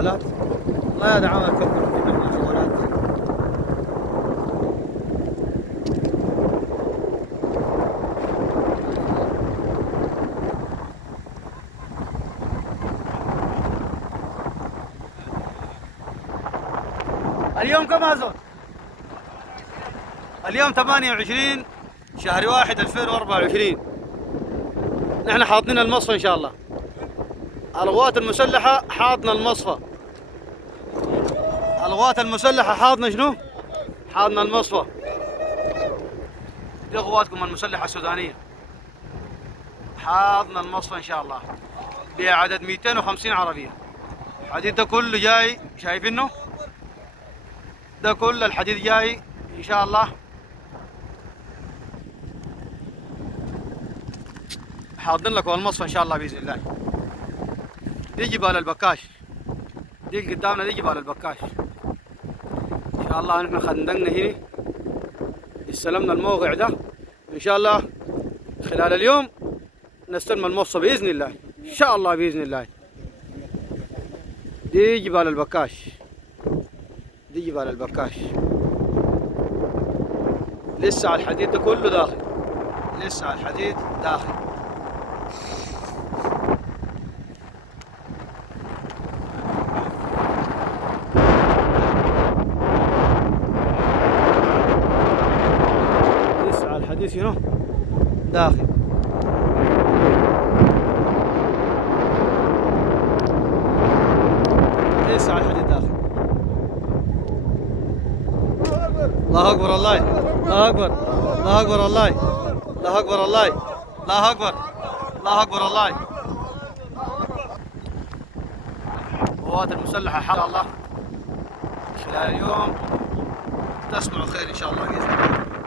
الجوالات. الله يدعم الكوكب من الجوالات. اليوم كم أزول؟ اليوم 28 شهر 1 2024. نحن حاطين المصفى إن شاء الله. القوات المسلحة حاطنا المصفى. القوات المسلحة حاطنا شنو؟ حاطنا المصفى. دي قواتكم المسلحة السودانية. حاطنا المصفى إن شاء الله بعدد 250 عربية. الحديد ده كله جاي، شايفينه؟ ده كل الحديد جاي إن شاء الله. حاضرين لكم المصفى إن شاء الله بإذن الله. دي جبال البكاش، دي اللي قدامنا دي جبال البكاش. إن شاء الله نحن خندقنا هنا، استلمنا الموقع ده. إن شاء الله خلال اليوم نستلم المصفى بإذن الله، إن شاء الله بإذن الله. دي جبال البكاش، دي جبال البكاش. لسه الحديد ده كله داخل، لسه الحديد داخل. لسه الحديد هنا داخل. لسه الحديد داخل. الله أكبر الله، الله أكبر، الله أكبر الله، الله أكبر الله، الله أكبر، الله أكبر الله. القوات المسلحة إن شاء الله خلال اليوم تسمعوا خير إن شاء الله بإذن الله.